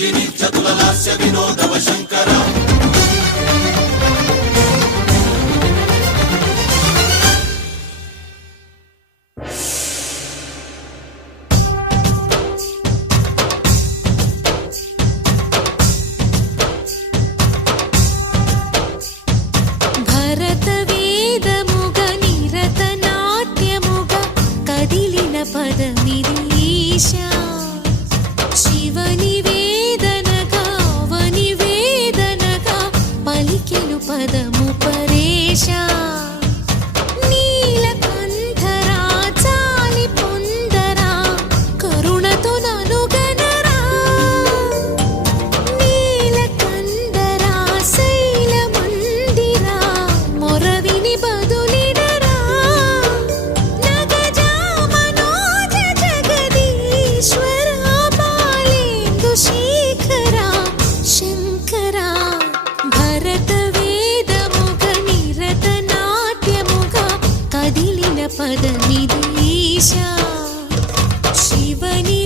రంజిని చతుల లాస్య వినోదవ శంకర పదము పరేశా నీలకంఠరా చాలి పొందరా కరుణతో ననుగనరా నీలకంఠరా శైల మందిరా మొరవిని బదులిడరా నగజా మనోజ జగదీశ్వర బాలేందు శేఖరా శంకరా భరత పదమిది ఈశా శివని